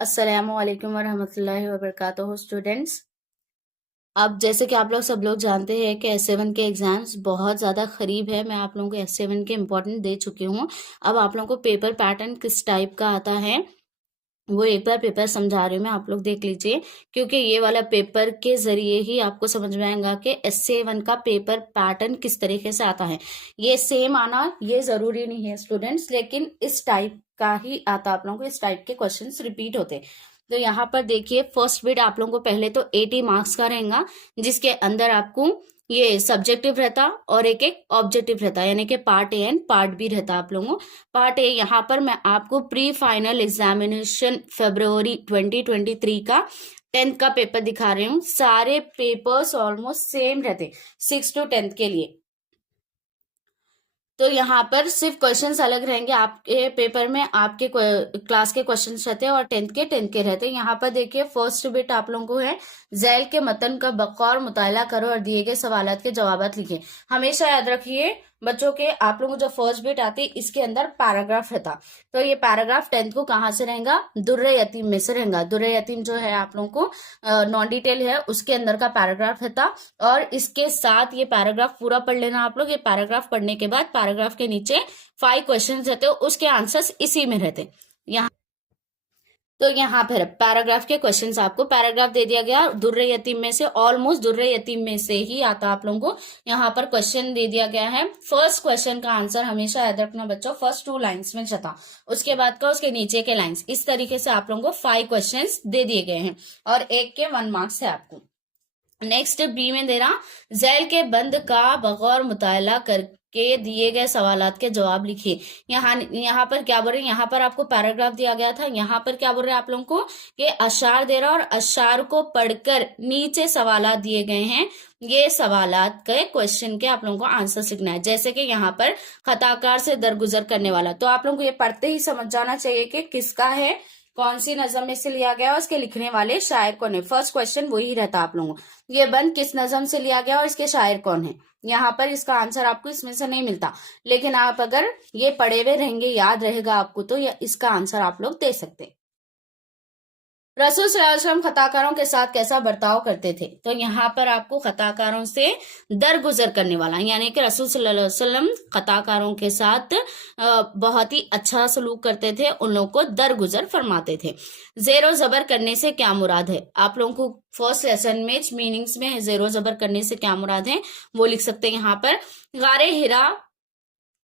अस्सलामुअलैकुम वरहमतुल्लाहि वबरकातुहू स्टूडेंट्स। अब जैसे कि आप लोग सब लोग जानते हैं कि एस7 के एग्जाम्स बहुत ज़्यादा करीब है। मैं आप लोगों को एस7 के इम्पोर्टेंट दे चुकी हूँ। अब आप लोगों को पेपर पैटर्न किस टाइप का आता है वो एक बार पेपर समझा रही हूँ मैं, आप लोग देख लीजिए, क्योंकि ये वाला पेपर के जरिए ही आपको समझ में आएगा कि एस7 का पेपर पैटर्न किस तरीके से आता है। ये सेम आना ये जरूरी नहीं है स्टूडेंट्स, लेकिन इस टाइप का ही आता आप लोगों को, इस टाइप के क्वेश्चंस रिपीट होते हैं। तो यहाँ पर देखिए, फर्स्ट बिट आप लोगों को पहले तो 80 मार्क्स का रहेगा, जिसके अंदर आपको ये सब्जेक्टिव रहता और एक एक ऑब्जेक्टिव रहता, यानी कि part A and part B रहता आप लोगों को। पार्ट ए, यहाँ पर मैं आपको प्री फाइनल एग्जामिनेशन फरवरी 2023 का 10th का पेपर दिखा रही हूँ। सारे पेपर्स ऑलमोस्ट सेम रहते 6 to 10th के लिए। तो यहाँ पर सिर्फ क्वेश्चंस अलग रहेंगे। आपके पेपर में आपके क्लास के क्वेश्चंस रहते हैं और 10th के रहते हैं। यहाँ पर देखिए, फर्स्ट बिट आप लोगों को है, झैल के मतन का बकौर मुताला करो और दिए गए सवालात के जवाबात लिखिए। हमेशा याद रखिए बच्चों के, आप लोगों को जो फर्स्ट बिट आती है इसके अंदर पैराग्राफ रहता। तो ये पैराग्राफ 10th को कहाँ से रहेगा? दुर्रे यतीम में से रहेगा। दुर्रे यतीम जो है आप लोगों को नॉन डिटेल है, उसके अंदर का पैराग्राफ रहता। और इसके साथ ये पैराग्राफ पूरा पढ़ लेना आप लोग। ये पैराग्राफ पढ़ने के बाद पैराग्राफ के नीचे 5 क्वेश्चन रहते, उसके आंसर्स इसी में रहते। यहाँ तो यहाँ पर पैराग्राफ के क्वेश्चंस आपको पैराग्राफ दे दिया गया, दुर्रे यतीम में से, ऑलमोस्ट दुर्रे यतीम में से ही आता आप लोगों को। यहाँ पर क्वेश्चन दे दिया गया है। फर्स्ट क्वेश्चन का आंसर हमेशा याद रखना बच्चों, फर्स्ट 2 लाइन्स में चता, उसके बाद का उसके नीचे के लाइन्स। इस तरीके से आप लोगों को 5 क्वेश्चन दे दिए गए हैं और एक के 1 मार्क्स है आपको। नेक्स्ट बी में दे रहा, झैल के बंद का बगौर मुताला करके दिए गए सवालात के जवाब लिखिए। यहाँ पर क्या बोल रहे हैं? यहाँ पर आपको पैराग्राफ दिया गया था, यहाँ पर क्या बोल रहे हैं आप लोगों को कि अशार दे रहा और अशार को पढ़कर नीचे सवालात दिए गए हैं। ये सवालात के क्वेश्चन के आप लोगों को आंसर सीखना है। जैसे कि यहाँ पर खताकार से दरगुजर करने वाला, तो आप लोगों को ये पढ़ते ही समझ जाना चाहिए कि किसका है, कौन सी नजम में से लिया गया और उसके लिखने वाले शायर कौन है। फर्स्ट क्वेश्चन वही रहता आप लोगों को। ये बंद किस नजम से लिया गया और इसके शायर कौन है? यहाँ पर इसका आंसर आपको इसमें से नहीं मिलता, लेकिन आप अगर ये पढ़े हुए रहेंगे, याद रहेगा आपको, तो इसका आंसर आप लोग दे सकते हैं। रसूल सल्लल्लाहु अलैहि वसल्लम खताकारों के साथ कैसा बर्ताव करते थे? तो यहाँ पर आपको खताकारों से दरगुजर करने वाला, यानी कि रसूल सल्लल्लाहु अलैहि वसल्लम खताकारों के साथ बहुत ही अच्छा सलूक करते थे, उन लोगों को दरगुजर फरमाते थे। जेरो जबर करने से क्या मुराद है? आप लोगों को फर्स्ट लेसन में मीनिंग्स में जेरो जबर करने से क्या मुराद है वो लिख सकते हैं। यहाँ पर गारे हिरा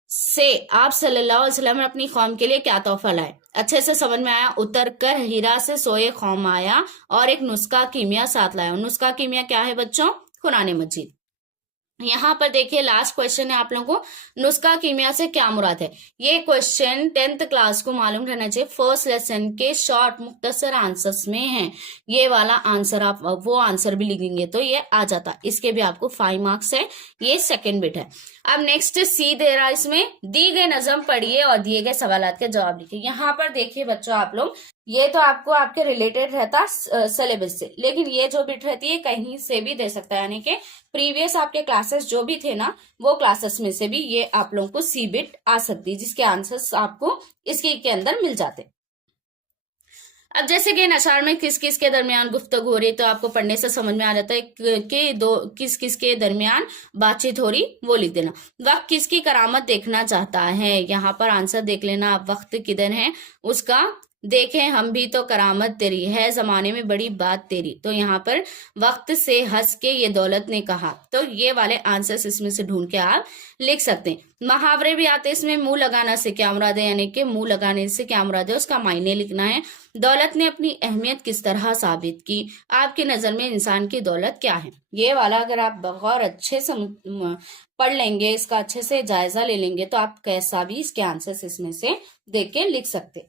से आप सल्लल्लाहु अलैहि वसल्लम ने अपनी कौम के लिए क्या तोहफा लाए? अच्छे से समझ में आया? उतर कर हीरा से सोए कौम आया और एक नुस्खा कीमिया साथ लाया। नुस्खा कीमिया क्या है बच्चों? कुरान मजीद। यहाँ पर देखिए, लास्ट क्वेश्चन है आप लोगों को, नुस्खा कीमिया से क्या मुराद है? ये क्वेश्चन 10th क्लास को मालूम रहना चाहिए। फर्स्ट लेसन के शॉर्ट मुख्तसर आंसर्स में है ये वाला आंसर, आप वो आंसर भी लिखेंगे तो ये आ जाता। इसके भी आपको 5 मार्क्स है। ये सेकंड बिट है। अब नेक्स्ट सी दे रहा है, इसमें दी गई नजम पढ़िए और दिए गए सवालात के जवाब लिखिए। यहाँ पर देखिए बच्चों आप लोग, ये तो आपको आपके रिलेटेड रहता सिलेबस से, लेकिन ये जो बिट रहती है कहीं से भी दे सकता है, यानी कि प्रीवियस आपके क्लासेस जो भी थे ना, वो क्लासेस में से भी ये आप लोगों को सी बिट आ सकती है, जिसके आंसर्स आपको इसके के अंदर मिल जाते। अब जैसे कि अशार में किस किस के दरमियान गुफ्तगू हो रही, तो आपको पढ़ने से समझ में आ जाता है कि दो किस किस के दरमियान बातचीत हो रही, वो लिख देना। वक्त किसकी करामत देखना चाहता है? यहाँ पर आंसर देख लेना आप, वक्त किधर है उसका। देखें हम भी तो करामत तेरी है, जमाने में बड़ी बात तेरी। तो यहाँ पर वक्त से हंस के ये दौलत ने कहा, तो ये वाले आंसर्स इसमें से ढूंढ के आप लिख सकते हैं। मुहावरे भी आते हैं इसमें। मुंह लगाना से क्या मुराद है, यानी कि मुंह लगाने से क्या मुराद है उसका मायने लिखना है। दौलत ने अपनी अहमियत किस तरह साबित की? आपकी नजर में इंसान की दौलत क्या है? ये वाला अगर आप बगौर अच्छे से पढ़ लेंगे, इसका अच्छे से जायजा ले लेंगे, तो आप कैसा भी इसके आंसर्स इसमें से देख के लिख सकते।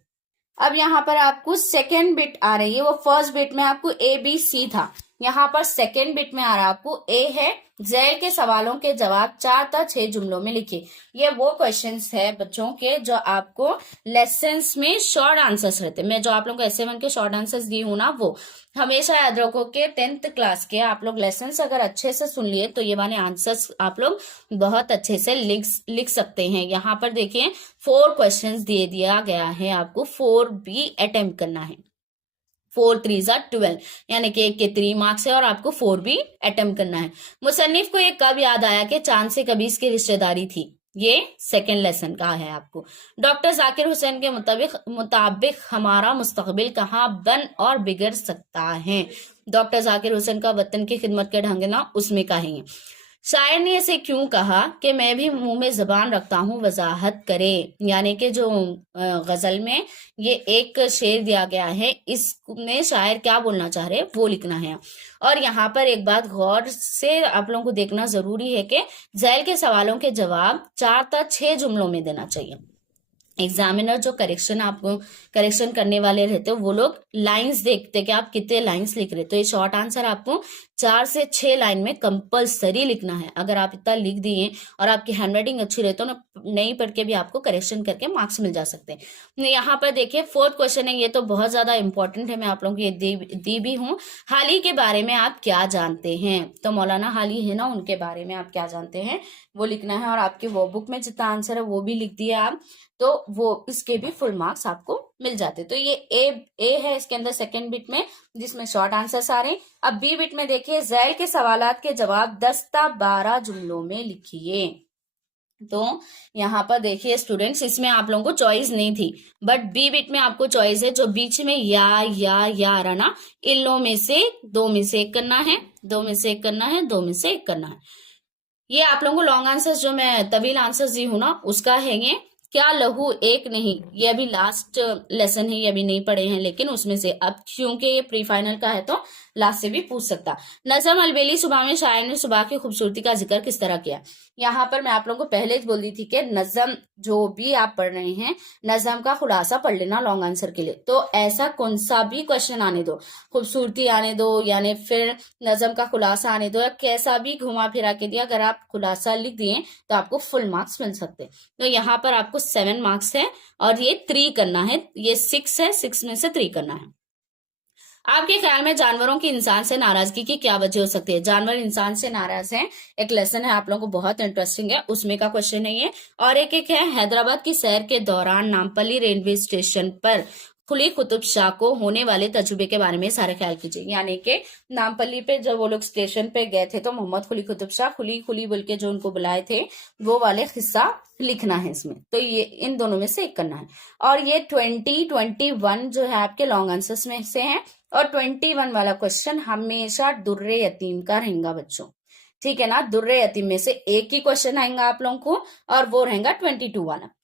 अब यहाँ पर आपको सेकेंड बिट आ रही है, वो फर्स्ट बिट में आपको ए बी सी था, यहाँ पर सेकेंड बिट में आ रहा है आपको ए है, जय के सवालों के जवाब 4 या 6 जुमलों में लिखिए। ये वो क्वेश्चंस है बच्चों के जो आपको लेसन्स में शॉर्ट आंसर्स रहते हैं। मैं जो आप लोगों को S7 के शॉर्ट आंसर्स दी हूं ना, वो हमेशा याद रखो कि 10th क्लास के आप लोग लेसन्स अगर अच्छे से सुन लिए तो ये वाले आंसर्स आप लोग बहुत अच्छे से लिख सकते हैं। यहाँ पर देखिए 4 क्वेश्चंस दे दिया गया है, आपको 4 भी अटेम्प्ट करना है। 4 3 12, यानी कि 1 के 3 मार्क्स है और आपको 4 भी अटेम्प्ट करना है। मुसन्निफ को ये कब याद आया कि चांद से कभी इसकी रिश्तेदारी थी? ये सेकंड लेसन का है आपको। डॉक्टर जाकिर हुसैन के मुताबिक हमारा मुस्तकबिल कहाँ बन और बिगड़ सकता है? डॉक्टर जाकिर हुसैन का वतन की खिदमत के ढंग ना उसमें कहेंगे। शायर ने ऐसे क्यों कहा कि मैं भी मुंह में जबान रखता हूँ वजाहत करे, यानी कि जो गजल में ये एक शेर दिया गया है इसमें शायर क्या बोलना चाह रहे हैं वो लिखना है। और यहाँ पर एक बात गौर से आप लोगों को देखना जरूरी है कि झैल के सवालों के जवाब 4 या 6 जुमलों में देना चाहिए। एग्जामिनर जो करेक्शन करने वाले रहते हैं वो लोग लाइंस देखते हैं कि आप कितने लाइंस लिख रहे, तो ये शॉर्ट आंसर आपको 4 से 6 लाइन में कंपलसरी लिखना है। अगर आप इतना लिख दिए और आपकी हैंडराइटिंग अच्छी रहे तो ना नहीं पढ़ के भी आपको करेक्शन करके मार्क्स मिल जा सकते हैं। यहाँ पर देखिए 4th क्वेश्चन है, ये तो बहुत ज्यादा इंपॉर्टेंट है, मैं आप लोगों को ये दी भी हूँ। हाली के बारे में आप क्या जानते हैं? तो मौलाना हाली है ना, उनके बारे में आप क्या जानते हैं वो लिखना है। और आपके वो बुक में जितना आंसर है वो भी लिख दिए आप, तो वो इसके भी फुल मार्क्स आपको मिल जाते। तो ये ए है इसके अंदर सेकंड बिट में, जिसमें शॉर्ट आंसर आ रहे हैं। अब बी बिट में देखिए झैल के सवालात के जवाब 10 या 12 जुमलों में लिखिए। तो यहाँ पर देखिए स्टूडेंट्स, इसमें आप लोगों को चॉइस नहीं थी, बट बी बिट में आपको चॉइस है। जो बीच में या आ रहा ना, इन लो में से 2 में से 1 करना है, 2 में से 1 करना है, 2 में से 1 करना है। ये आप लोगों को लॉन्ग आंसर्स जो मैं तवील आंसर्स दी हूं ना उसका है ये। क्या लहू एक नहीं, ये अभी लास्ट लेसन है, ये अभी नहीं पढ़े हैं, लेकिन उसमें से अब क्योंकि ये प्री फाइनल का है तो लास्ट से भी पूछ सकता। नजम अलबेली सुबह में शायर ने सुबह की खूबसूरती का जिक्र किस तरह किया? यहाँ पर मैं आप लोगों को पहले ही बोल दी थी कि नजम जो भी आप पढ़ रहे हैं नजम का खुलासा पढ़ लेना लॉन्ग आंसर के लिए। तो ऐसा कौन सा भी क्वेश्चन आने दो, खूबसूरती आने दो यानी फिर नजम का खुलासा आने दो, या कैसा भी घुमा फिरा के दिया, अगर आप खुलासा लिख दिए तो आपको फुल मार्क्स मिल सकते। तो यहाँ पर आपको 7 मार्क्स है और ये 3 करना है, ये 6 है, 6 में से 3 करना है। आपके ख्याल में जानवरों की इंसान से नाराजगी की क्या वजह हो सकती है? जानवर इंसान से नाराज हैं, एक लेसन है आप लोगों को बहुत इंटरेस्टिंग है, उसमें का क्वेश्चन है ये। और एक है हैदराबाद की सैर के दौरान नामपल्ली रेलवे स्टेशन पर खुली कुतुब शाह को होने वाले तजुर्बे के बारे में सारे ख्याल कीजिए। यानी कि नामपल्ली पे जब वो लोग स्टेशन पे गए थे तो मोहम्मद खुली कुतुब शाह खुली बोल के जो उनको बुलाए थे वो वाले किस्सा लिखना है इसमें। तो ये इन दोनों में से एक करना है। और ये 20-21 जो है आपके लॉन्ग आंसर्स में से है, और 21 वाला क्वेश्चन हमेशा दुर्रे यतीम का रहेगा बच्चों, ठीक है ना। दुर्रे यतीम में से एक ही क्वेश्चन आएगा आप लोगों को और वो रहेगा 22 वाला।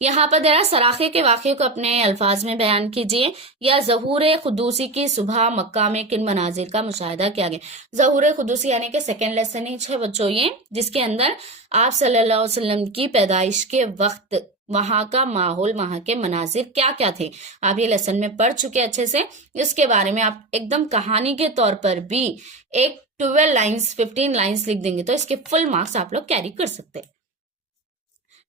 यहाँ पर जरा सराखे के वाक़े को अपने अल्फाज में बयान कीजिए। या ज़हूर खुदूसी की सुबह मक्का में किन मनाजिर का मुशाहिदा किया गया? ज़हूर खुदूसी यानी कि सेकेंड लेसन ही है बच्चों ये, जिसके अंदर आप सल्लल्लाहु अलैहि वसल्लम की पैदाइश के वक्त वहां का माहौल, वहां के मनाजिर क्या क्या थे, आप ये लेसन में पढ़ चुके अच्छे से। इसके बारे में आप एकदम कहानी के तौर पर भी एक 12 लाइन्स 15 लाइन्स लिख देंगे तो इसके फुल मार्क्स आप लोग कैरी कर सकते हैं।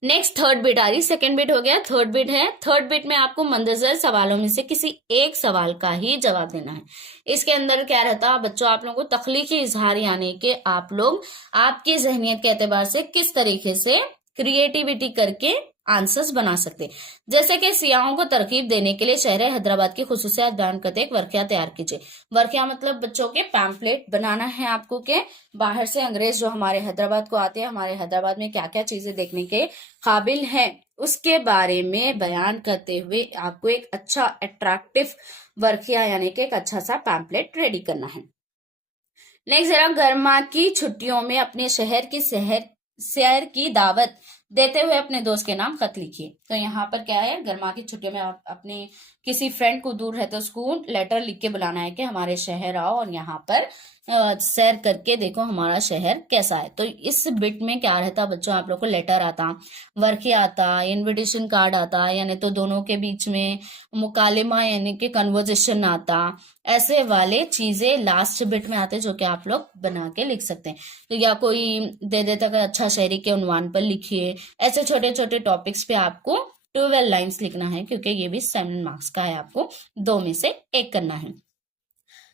नेक्स्ट थर्ड बिट आ रही, सेकेंड बिट हो गया, थर्ड बिट है। थर्ड बिट में आपको मंदरजर सवालों में से किसी एक सवाल का ही जवाब देना है। इसके अंदर क्या रहता है बच्चों, आप लोगों को तख्लीकी इजहार यानी कि आप लोग आपकी जहनियत के एतबार से किस तरीके से क्रिएटिविटी करके आंसर्स बना सकते। जैसे कि सियाहों को तरकीब देने के लिए शहर हैदराबाद की खुसूसियात बयान करते एक वर्किया तैयार कीजिए। वर्किया मतलब बच्चों के पैम्पलेट बनाना है आपको के बाहर से अंग्रेज जो हमारे हैदराबाद को आते हैं, हमारे हैदराबाद में क्या क्या चीजें देखने के काबिल हैं उसके बारे में बयान करते हुए आपको एक अच्छा अट्रैक्टिव वर्किया यानी कि एक अच्छा सा पैम्पलेट रेडी करना है। नेक्स्ट जरा गर्मा की छुट्टियों में अपने शहर की सैर की दावत देते हुए अपने दोस्त के नाम खत लिखिए। तो यहाँ पर क्या है, गर्मा की छुट्टियों में आप अपने किसी फ्रेंड को दूर रहते उसको लेटर लिख के बुलाना है कि हमारे शहर आओ और यहाँ पर सैर करके देखो हमारा शहर कैसा है। तो इस बिट में क्या रहता बच्चों, आप लोग को लेटर आता, वर्की आता, इनविटेशन कार्ड आता, यानी तो दोनों के बीच में मुकालिमा यानी कि कन्वर्जेशन आता, ऐसे वाले चीजें लास्ट बिट में आते जो कि आप लोग बना के लिख सकते हैं। तो या कोई दे देता कि अच्छा शहरी के उन्वान पर लिखिए, ऐसे छोटे छोटे टॉपिक्स पे आपको 12 लाइन्स लिखना है क्योंकि ये भी 7 मार्क्स का है, आपको 2 में से 1 करना है।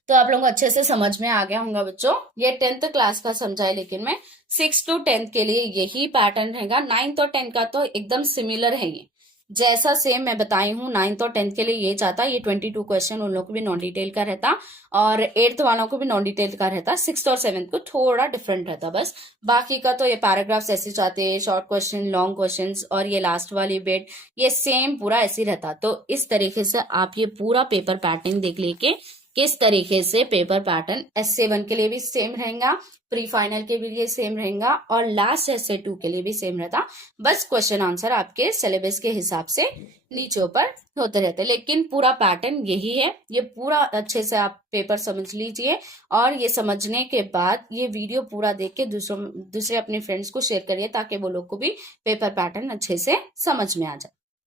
तो आप लोगों को अच्छे से समझ में आ गया होगा बच्चों। ये 10th क्लास का समझाए, लेकिन मैं 6 to 10 के लिए यही पैटर्न रहेगा। 9th और 10th का तो एकदम सिमिलर है ये, जैसा सेम मैं बताई हूँ 9th और 10th के लिए ये चाहता, ये 22 क्वेश्चन उन लोगों को भी नॉन डिटेल का रहता और 8th वालों को भी नॉन डिटेल का रहता, 6th और 7th को थोड़ा डिफरेंट रहता बस। बाकी का तो ये पैराग्राफ्स ऐसे चाहते, शॉर्ट क्वेश्चन, लॉन्ग क्वेश्चन और ये लास्ट वाली बिट ये सेम पूरा ऐसे रहता। तो इस तरीके से आप ये पूरा पेपर पैटर्न देख लेके किस तरीके से पेपर पैटर्न SA1 के लिए भी सेम रहेगा, प्री फाइनल के लिए सेम रहेगा और लास्ट SA2 के लिए भी सेम रहता। बस क्वेश्चन आंसर आपके सिलेबस के हिसाब से नीचे ऊपर होते रहते, लेकिन पूरा पैटर्न यही है। ये पूरा अच्छे से आप पेपर समझ लीजिए और ये समझने के बाद ये वीडियो पूरा देख के दूसरे अपने फ्रेंड्स को शेयर करिए ताकि वो लोग को भी पेपर पैटर्न अच्छे से समझ में आ जाए।